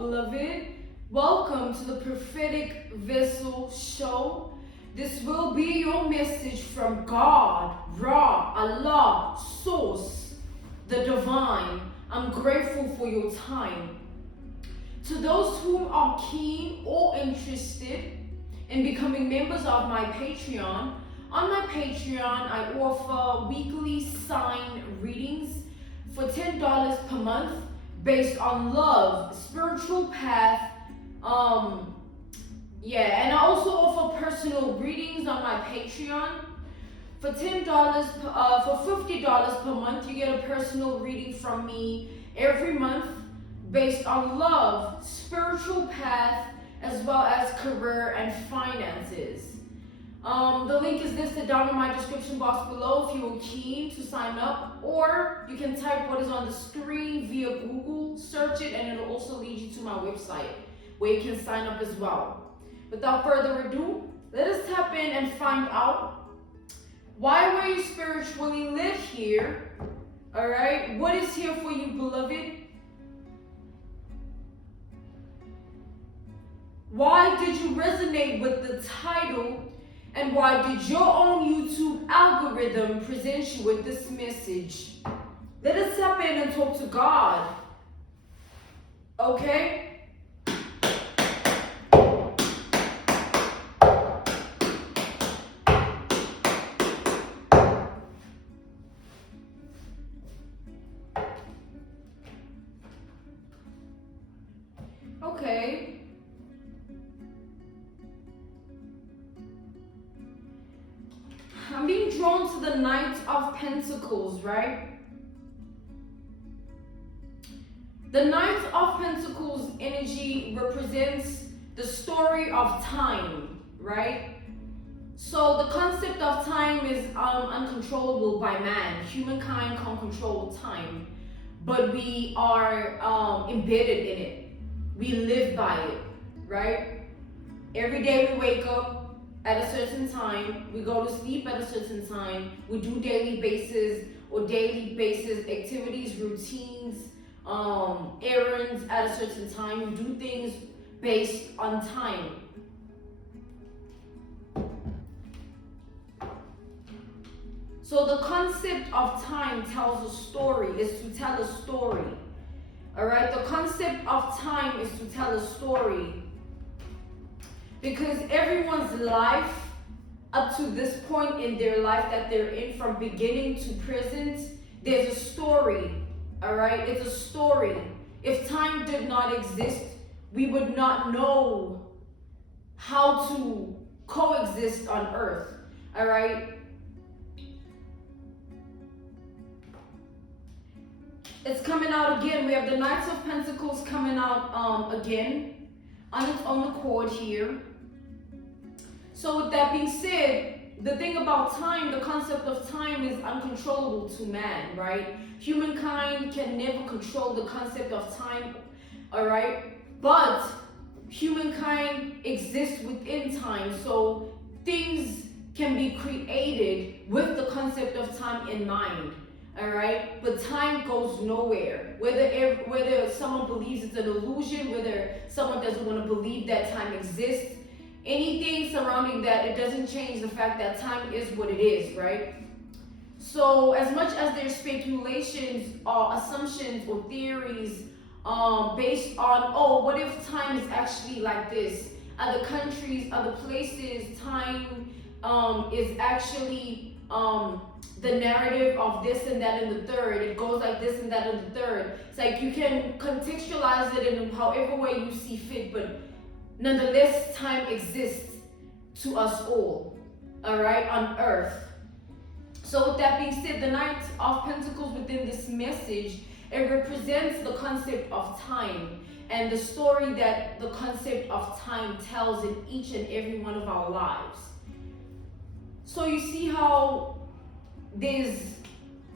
beloved. Welcome to the Prophetic Vessel Show. This will be your message from God, Ra, Allah, Source, the Divine. I'm grateful for your time. To those who are keen or interested in becoming members of my Patreon, on my Patreon, I offer weekly sign readings for $10 per month based on love, spiritual path, and I also offer personal readings on my Patreon. For $50 per month, you get a personal reading from me every month based on love, spiritual path, as well as career and finances. The link is listed down in my description box below if you are keen to sign up, or you can type what is on the screen via Google, search it, and it'll also lead you to my website where you can sign up as well. Without further ado, let us tap in and find out, why were you spiritually lit here? All right, what is here for you, beloved? Why did you resonate with the title? And why did your own YouTube algorithm present you with this message? Let us tap in and talk to God. Okay? Okay. I'm being drawn to the Knight of Pentacles, right? The Knight of Pentacles energy represents the story of time, right? So the concept of time is uncontrollable by man. Humankind can't control time, but we are embedded in it. We live by it, right? Every day we wake up at a certain time, we go to sleep at a certain time, we do daily basis activities, routines, errands at a certain time. We do things based on time. So the concept of time tells a story, is to tell a story. All right, the concept of time is to tell a story. Because everyone's life up to this point in their life that they're in, from beginning to present, there's a story, all right? It's a story. If time did not exist, we would not know how to coexist on earth, all right? It's coming out again. We have the Knights of Pentacles coming out again on its own accord here. So with that being said, the thing about time, the concept of time is uncontrollable to man, right? Humankind can never control the concept of time, all right? But humankind exists within time, so things can be created with the concept of time in mind, all right? But time goes nowhere. Whether someone believes it's an illusion, whether someone doesn't want to believe that time exists, anything surrounding that, it doesn't change the fact that time is what it is, right? So as much as there's speculations or assumptions or theories based on, oh, what if time is actually like this? Other countries, other places, time is actually the narrative of this and that and the third. It goes like this and that and the third. It's like you can contextualize it in however way you see fit, but nonetheless, time exists to us all right, on earth. So with that being said, the Knight of Pentacles within this message, it represents the concept of time and the story that the concept of time tells in each and every one of our lives. So you see how there's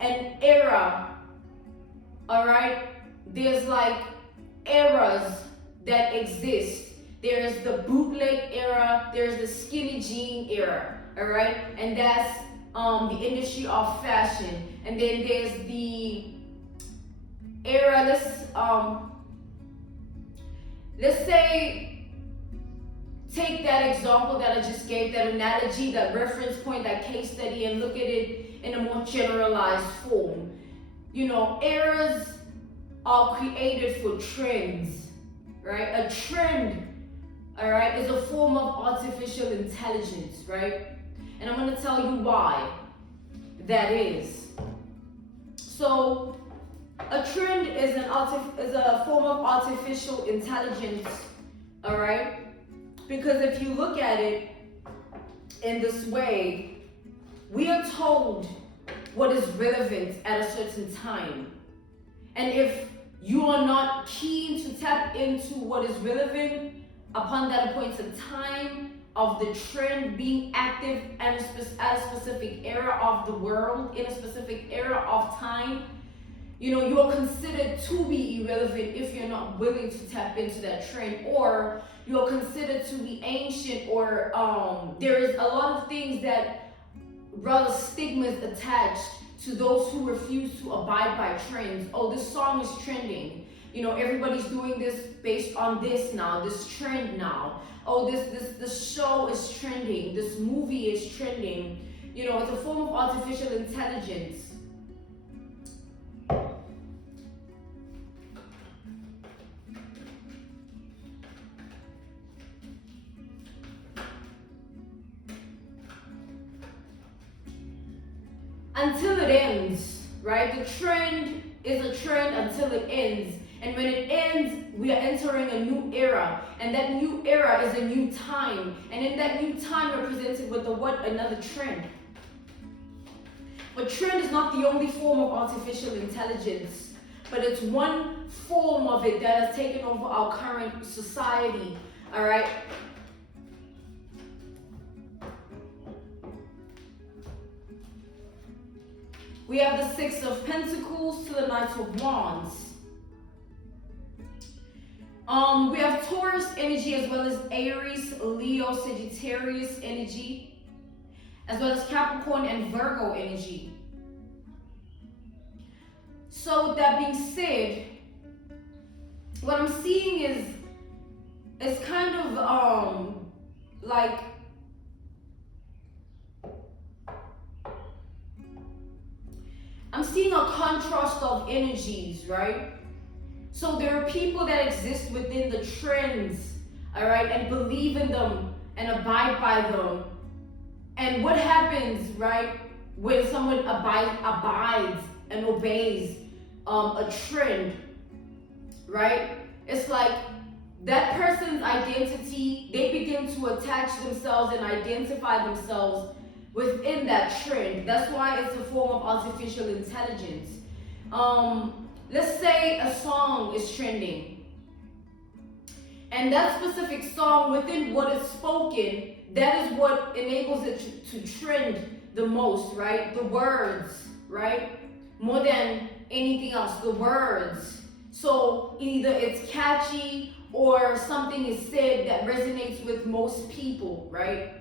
an era, all right? There's like eras that exist. There's the bootleg era, there's the skinny jean era, all right? And that's the industry of fashion. And then there's the era, let's say, take that example that I just gave, that analogy, that reference point, that case study, and look at it in a more generalized form. You know, eras are created for trends, right? A trend, all right, is a form of artificial intelligence, right? And I'm going to tell you why that is. So, a trend is a form of artificial intelligence, all right? Because if you look at it in this way, we are told what is relevant at a certain time. And if you are not keen to tap into what is relevant upon that appointed time of the trend being active at a specific era of the world, in a specific era of time, you know, you are considered to be irrelevant if you're not willing to tap into that trend, or you are considered to be ancient, or there is a lot of things that rather stigmas attached to those who refuse to abide by trends. Oh, this song is trending. You know, everybody's doing this based on this now, this trend now. Oh, this show is trending. This movie is trending. You know, it's a form of artificial intelligence. Until it ends, right? The trend is a trend until it ends. And when it ends, we are entering a new era. And that new era is a new time. And in that new time, we're presented with another trend. But trend is not the only form of artificial intelligence, but it's one form of it that has taken over our current society, all right? We have the Six of Pentacles to the Knight of Wands. We have Taurus energy, as well as Aries, Leo, Sagittarius energy, as well as Capricorn and Virgo energy. So with that being said, what I'm seeing is kind of like I'm seeing a contrast of energies, right? So there are people that exist within the trends, all right, and believe in them and abide by them. And what happens, right, when someone abides and obeys a trend, right? It's like that person's identity, they begin to attach themselves and identify themselves within that trend. That's why it's a form of artificial intelligence. Let's say a song is trending, and that specific song, within what is spoken, that is what enables it to trend the most, right? The words, right? More than anything else, the words. So either it's catchy or something is said that resonates with most people, right?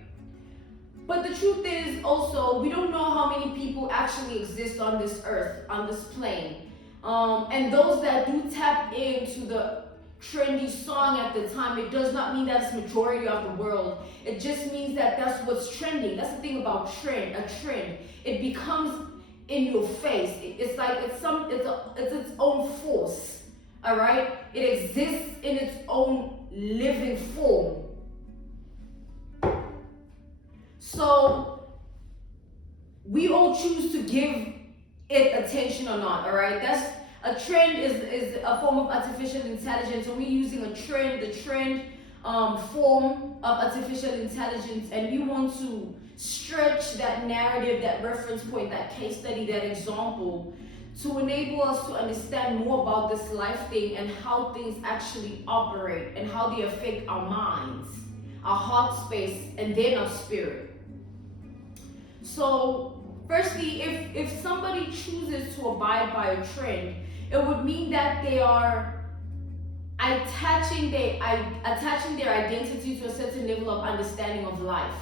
But the truth is also, we don't know how many people actually exist on this earth, on this plane. And those that do tap into the trendy song at the time, it does not mean that's majority of the world. It just means that that's what's trending. That's the thing about trend, a trend. It becomes in your face. It's like it's its own force, all right? It exists in its own living form. So we all choose to give it attention or not, all right? That's a trend is a form of artificial intelligence. So we're using a trend, the trend form of artificial intelligence, and we want to stretch that narrative, that reference point, that case study, that example, to enable us to understand more about this life thing and how things actually operate and how they affect our minds, our heart space, and then our spirit. So firstly, if somebody chooses to abide by a trend, it would mean that they are attaching their identity to a certain level of understanding of life.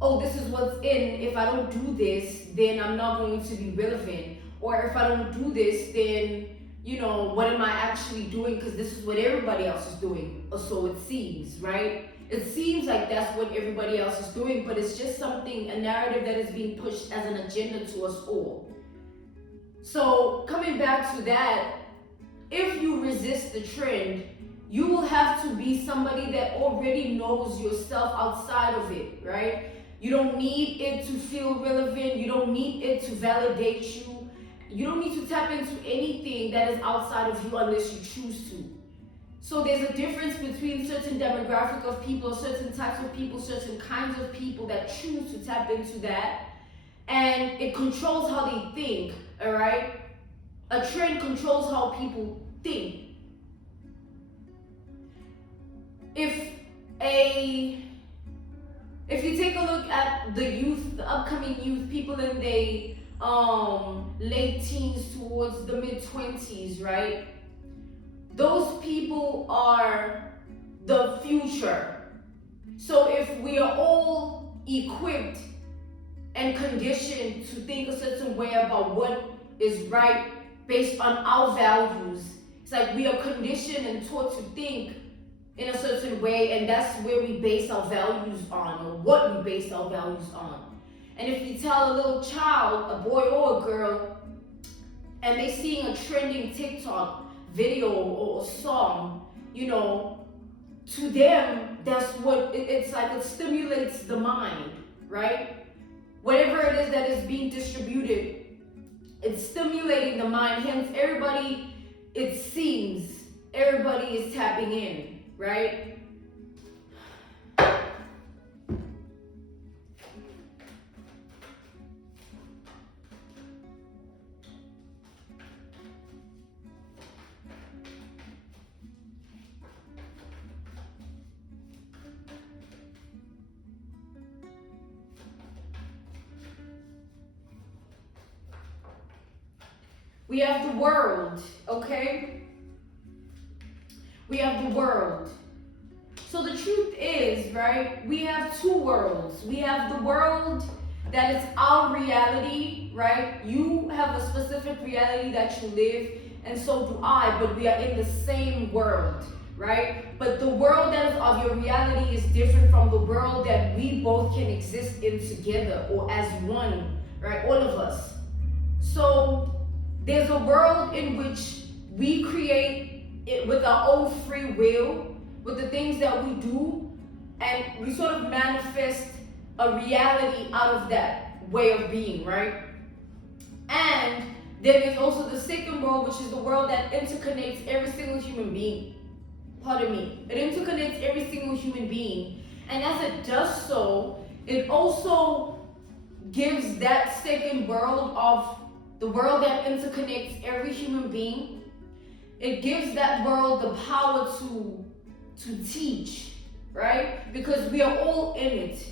Oh, this is what's in. If I don't do this, then I'm not going to be relevant. Or if I don't do this, then what am I actually doing? Because this is what everybody else is doing, or so it seems, right? It seems like that's what everybody else is doing, but it's just a narrative that is being pushed as an agenda to us all. So coming back to that, if you resist the trend, you will have to be somebody that already knows yourself outside of it, right? You don't need it to feel relevant. You don't need it to validate you. You don't need to tap into anything that is outside of you unless you choose to. So there's a difference between certain demographic of people, certain types of people, certain kinds of people that choose to tap into that. And it controls how they think, all right? A trend controls how people think. If you take a look at the youth, the upcoming youth, people in their late teens towards the mid-20s, right? Those people are the future. So if we are all equipped and conditioned to think a certain way about what is right based on our values, it's like we are conditioned and taught to think in a certain way, and that's where we base our values on, or what we base our values on. And if you tell a little child, a boy or a girl, and they're seeing a trending TikTok video or song, to them, that's what it's like. It stimulates the mind, right? Whatever it is that is being distributed, it's stimulating the mind. Hence, it seems everybody is tapping in, right? We have the world, okay? We have the world. So the truth is, right, we have two worlds. We have the world that is our reality, right? You have a specific reality that you live, and so do I, but we are in the same world, right? But the world that is of your reality is different from the world that we both can exist in together, or as one, right? All of us. So there's a world in which we create it with our own free will, with the things that we do, and we sort of manifest a reality out of that way of being, right? And there is also the second world, which is the world that interconnects every single human being. Pardon me. It interconnects every single human being. And as it does so, it also gives that second world of the world that interconnects every human being, it gives that world the power to teach, right? Because we are all in it,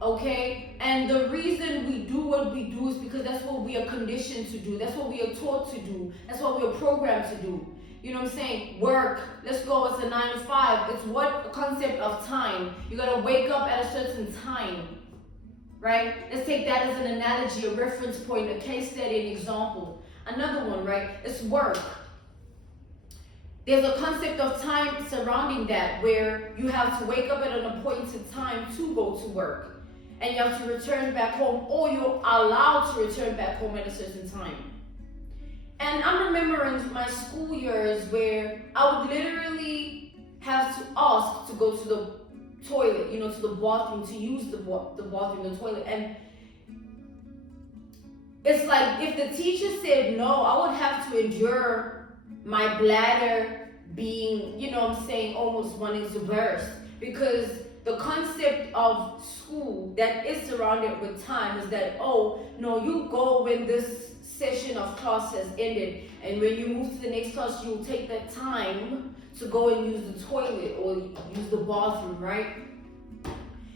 okay? And the reason we do what we do is because that's what we are conditioned to do. That's what we are taught to do. That's what we are programmed to do. You know what I'm saying? Work, let's go, it's a 9 to 5. It's what a concept of time. You gotta wake up at a certain time. Right? Let's take that as an analogy, a reference point, a case study, an example. Another one, right? It's work. There's a concept of time surrounding that where you have to wake up at an appointed time to go to work. And you have to return back home, or you're allowed to return back home at a certain time. And I'm remembering my school years where I would literally have to ask to go to the toilet, to the bathroom, to use the bathroom, the toilet. And it's like if the teacher said no, I would have to endure my bladder being, almost wanting to burst. Because the concept of school that is surrounded with time is that, oh, no, you go when this session of class has ended. And when you move to the next class, you'll take that time to go and use the toilet or use the bathroom, right?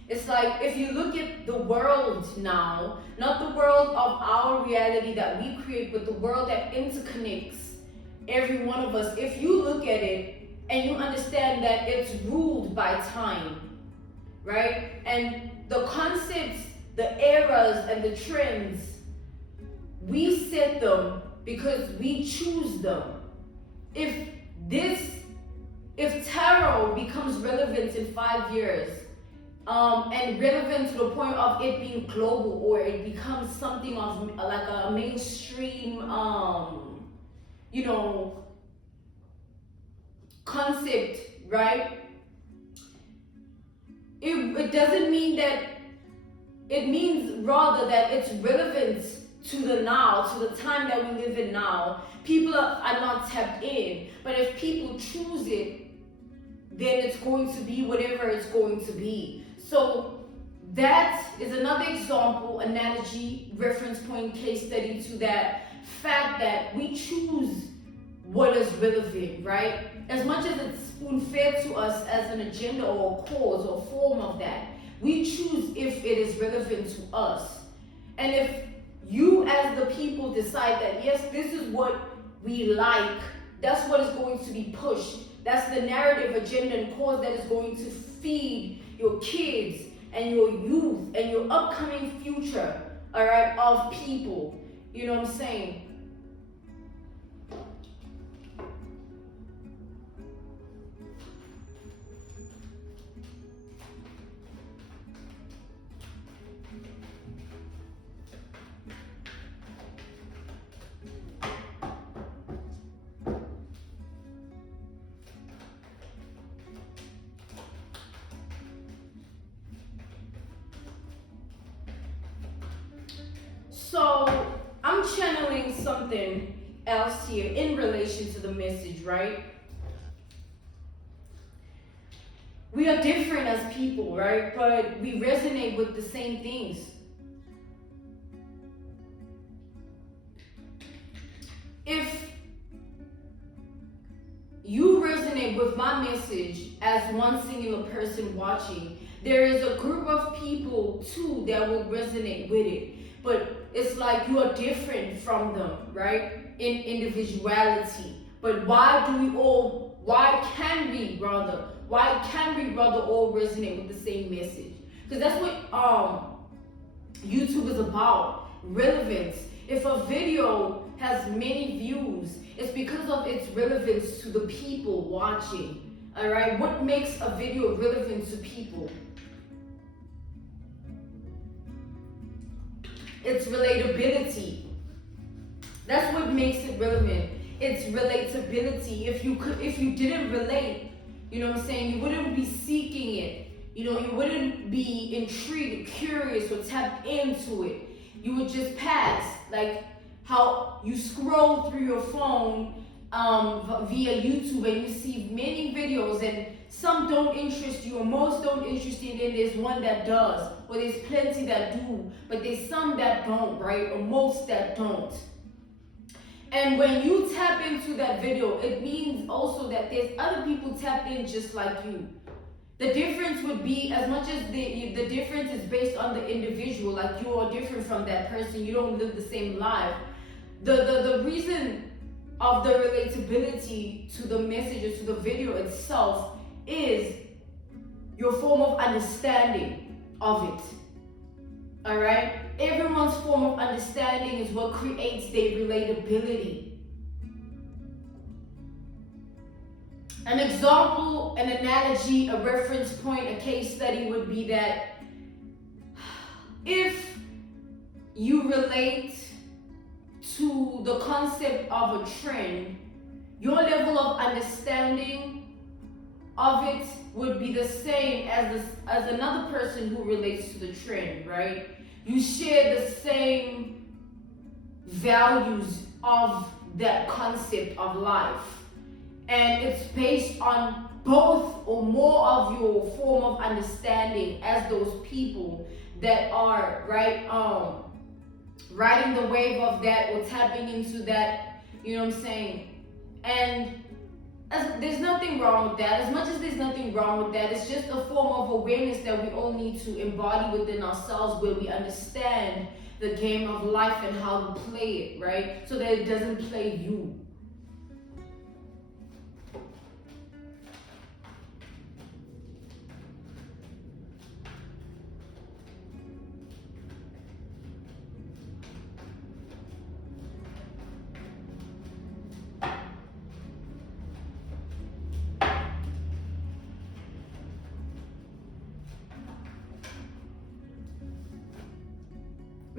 It's like if you look at the world now, not the world of our reality that we create, but the world that interconnects every one of us. If you look at it and you understand that it's ruled by time, right? And the concepts, the eras, and the trends, we set them because we choose them. if this, if tarot becomes relevant in 5 years, and relevant to the point of it being global, or it becomes something of like a mainstream, you know, concept, right? It doesn't mean that, it means rather that it's relevant to the now, to the time that we live in now. People are not tapped in, but if people choose it, then it's going to be whatever it's going to be. So that is another example, analogy, reference point, case study to that fact that we choose what is relevant, right? As much as it's spoon-fed to us as an agenda or a cause or form of that, we choose if it is relevant to us. And if you as the people decide that, yes, this is what we like, that's what is going to be pushed. That's the narrative, agenda, and cause that is going to feed your kids and your youth and your upcoming future, all right, of people. You know what I'm saying? So I'm channeling something else here in relation to the message, right? We are different as people, right? But we resonate with the same things. If you resonate with my message as one singular person watching, there is a group of people too that will resonate with it. But it's like you are different from them, right? In individuality. But why can we rather all resonate with the same message? Because that's what YouTube is about, relevance. If a video has many views, it's because of its relevance to the people watching. All right, what makes a video relevant to people? It's relatability. That's what makes it relevant. It's relatability. If you didn't relate, you know what I'm saying, you wouldn't be seeking it. You know, you wouldn't be intrigued, curious, or tapped into it. You would just pass, like how you scroll through your phone via YouTube and you see many videos and some don't interest you or most don't interest you, and then there's one that does, or there's plenty that do, but there's some that don't, right? Or most that don't. And when you tap into that video, it means also that there's other people tapped in just like you. The difference would be, as much as the difference is based on the individual, like you are different from that person, you don't live the same life. The reason of the relatability to the message or to the video itself is your form of understanding of it. All right? Everyone's form of understanding is what creates their relatability. An example, an analogy, a reference point, a case study would be that if you relate to the concept of a trend, your level of understanding of it would be the same as another person who relates to the trend, right? You share the same values of that concept of life. And it's based on both or more of your form of understanding as those people that are, right, riding the wave of that or tapping into that, you know what I'm saying? And there's nothing wrong with that. As much as there's nothing wrong with that, it's just a form of awareness that we all need to embody within ourselves, where we understand the game of life and how to play it, right? So that it doesn't play you.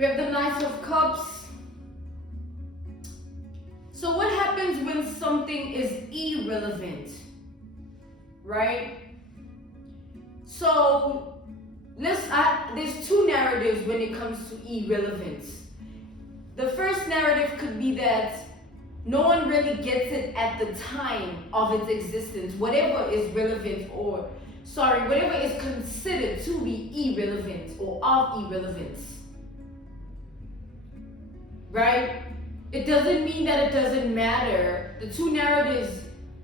We have the Knight of Cups. So what happens when something is irrelevant, right? So there's two narratives when it comes to irrelevance. The first narrative could be that no one really gets it at the time of its existence, whatever is relevant whatever is considered to be irrelevant or of irrelevance, right? It doesn't mean that it doesn't matter. The two narratives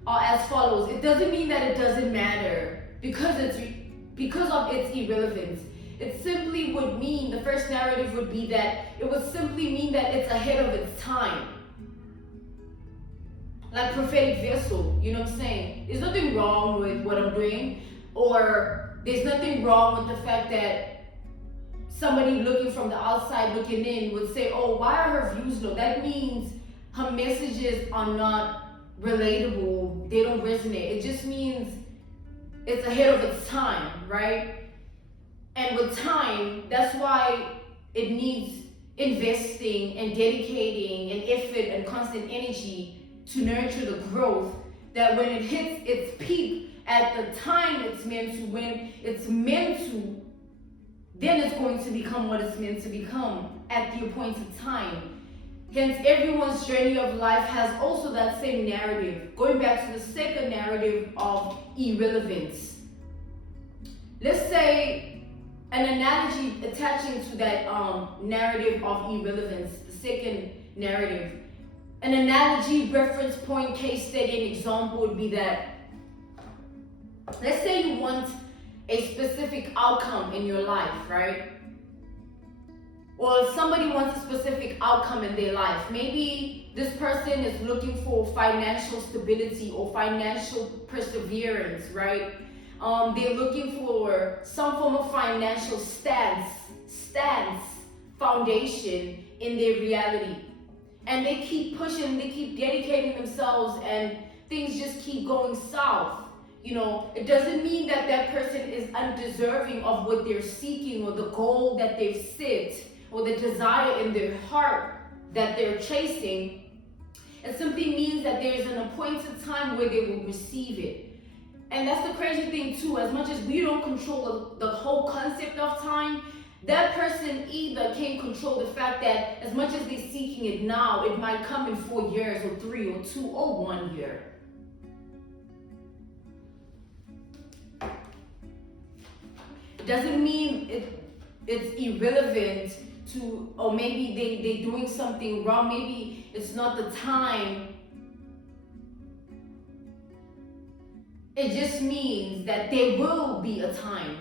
are as follows. It doesn't mean that it doesn't matter because of its irrelevance. It simply would mean, the first narrative would be that it would simply mean that it's ahead of its time. Like prophetic vessel, you know what I'm saying? There's nothing wrong with what I'm doing, or there's nothing wrong with the fact that somebody looking from the outside looking in would say, oh, why are her views low? That means her messages are not relatable, they don't resonate. It just means it's ahead of its time, right? And with time, that's why it needs investing and dedicating and effort and constant energy to nurture the growth, that when it hits its peak at the time it's meant to, when it's meant to, then it's going to become what it's meant to become at the appointed time. Hence, everyone's journey of life has also that same narrative. Going back to the second narrative of irrelevance. Let's say an analogy attaching to that narrative of irrelevance, the second narrative. An analogy, reference point, case study, and example would be that, let's say you want a specific outcome in your life, right? Or somebody wants a specific outcome in their life. Maybe this person is looking for financial stability or financial perseverance, right? They're looking for some form of financial stance, foundation in their reality. And they keep pushing, they keep dedicating themselves, and things just keep going south. You know, it doesn't mean that that person is undeserving of what they're seeking or the goal that they've set or the desire in their heart that they're chasing. It simply means that there's an appointed time where they will receive it. And that's the crazy thing too. As much as we don't control the whole concept of time, that person either can control the fact that as much as they're seeking it now, it might come in 4 years or 3 or 2 or 1 year. It doesn't mean it's irrelevant to, or maybe they're doing something wrong, maybe it's not the time. It just means that there will be a time.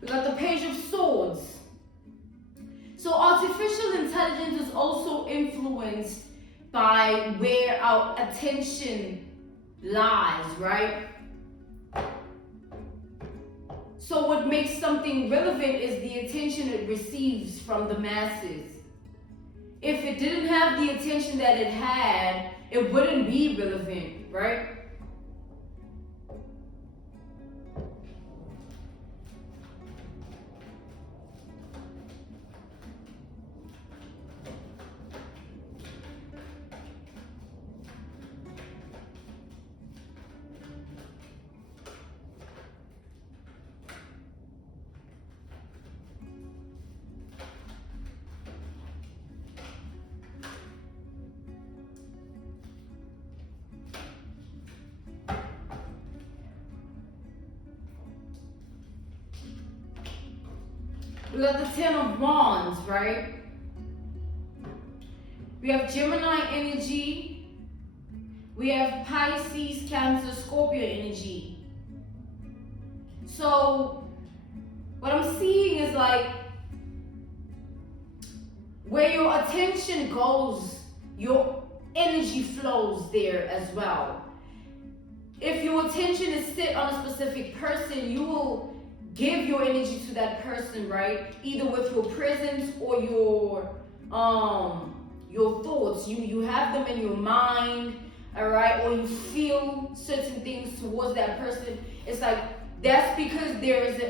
We got the Page of Swords. So artificial intelligence is also influenced by where our attention lies, right? So what makes something relevant is the attention it receives from the masses. If it didn't have the attention that it had, it wouldn't be relevant, right? We got the Ten of Wands, right? We have Gemini energy. We have Pisces, Cancer, Scorpio energy. So what I'm seeing is like where your attention goes, your energy flows there as well. If your attention is set on a specific person, you will give your energy to that person, right? Either with your presence or your thoughts. You have them in your mind, all right, or you feel certain things towards that person. It's like that's because there's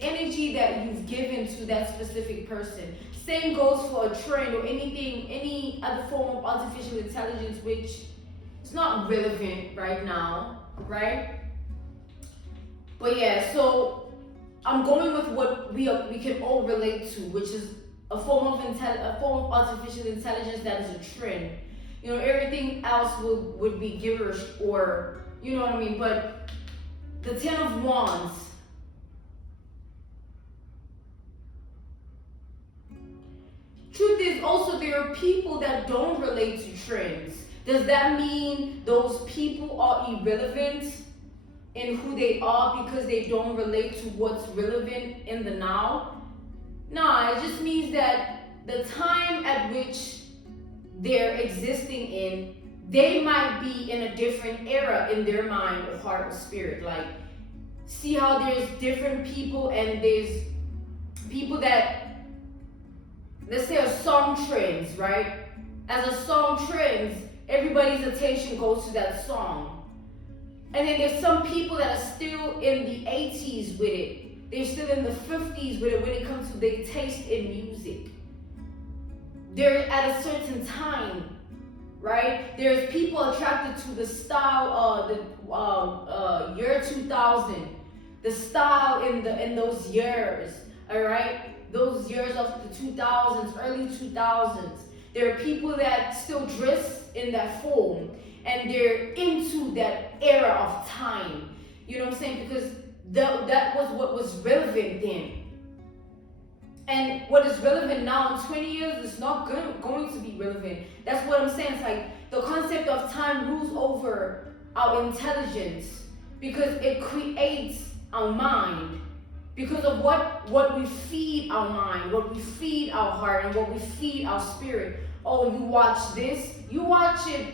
energy that you've given to that specific person. Same goes for a trend or any other form of artificial intelligence, which is not relevant right now, right? But yeah, so I'm going with what we can all relate to, which is a form of artificial intelligence that is a trend. You know, everything else would be gibberish, or you know what I mean. But the Ten of Wands. Truth is also there are people that don't relate to trends. Does that mean those people are irrelevant in who they are because they don't relate to what's relevant in the now? Nah, it just means that the time at which they're existing in, they might be in a different era in their mind or heart or spirit. Like, see how there's different people, and there's people that, let's say a song trends, right? As a song trends, everybody's attention goes to that song. And then there's some people that are still in the 80s with it. They're still in the 50s with it when it comes to their taste in music. They're at a certain time, right? There's people attracted to the style, the year 2000, the style in those years, all right? Those years of the 2000s, early 2000s. There are people that still dress in that form, and they're into that era of time. You know what I'm saying? Because that was what was relevant then. And what is relevant now in 20 years is not going to be relevant. That's what I'm saying. It's like the concept of time rules over our intelligence because it creates our mind. Because of what we feed our mind, what we feed our heart, and what we feed our spirit. Oh, you watch this, you watch it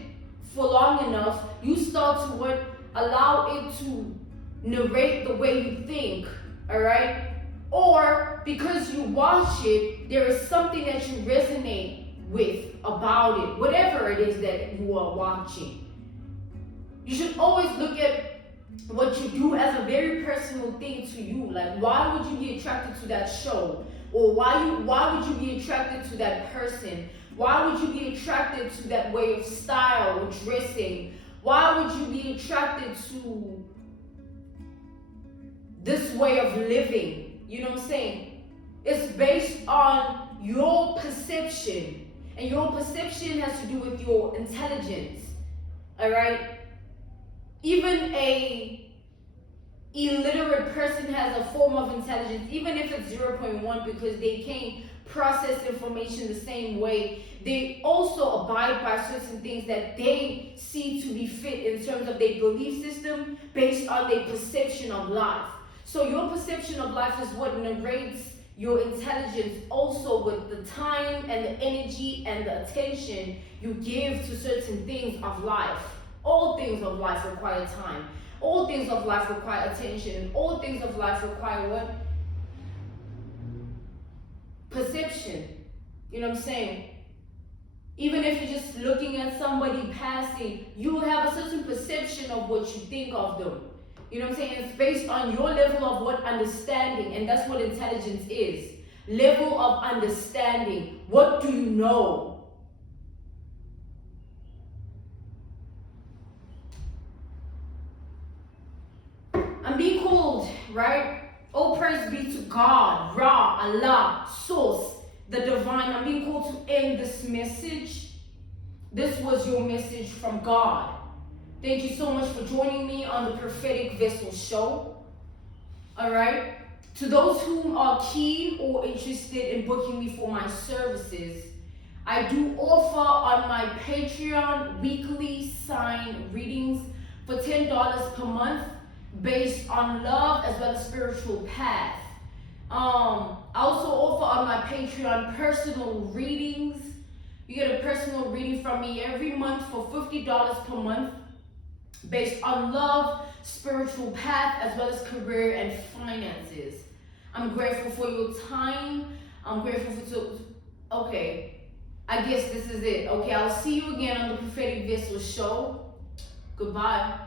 for long enough, you start to allow it to narrate the way you think, all right? Or because you watch it, there is something that you resonate with about it, whatever it is that you are watching. You should always look at what you do as a very personal thing to you. Like, why would you be attracted to that show? Or why would you be attracted to that person? Why would you be attracted to that way of style or dressing? Why would you be attracted to this way of living? You know what I'm saying? It's based on your perception. And your perception has to do with your intelligence. All right? Even a illiterate person has a form of intelligence, even if it's 0.1, because they can't process information the same way. They also abide by certain things that they see to be fit in terms of their belief system based on their perception of life. So your perception of life is what narrates your intelligence, also with the time and the energy and the attention you give to certain things of life. All things of life require time. All things of life require attention. All things of life require what? Perception. You know what I'm saying? Even if you're just looking at somebody passing, you have a certain perception of what you think of them. You know what I'm saying? It's based on your level of what understanding, and that's what intelligence is. Level of understanding. What do you know? I'm being called, right? All praise be to God, Ra, Allah, Source, the divine. I'm being called to end this message. This was your message from God. Thank you so much for joining me on the Prophetic Vessel Show. All right. To those who are keen or interested in booking me for my services, I do offer on my Patreon weekly sign readings for $10 per month based on love as well as spiritual path. I also offer on my Patreon personal readings. You get a personal reading from me every month for $50 per month. based on love, spiritual path, as well as career and finances. I'm grateful for your time. I'm grateful for, okay, I guess this is it. Okay, I'll see you again on the Prophetic Vessel show. Goodbye.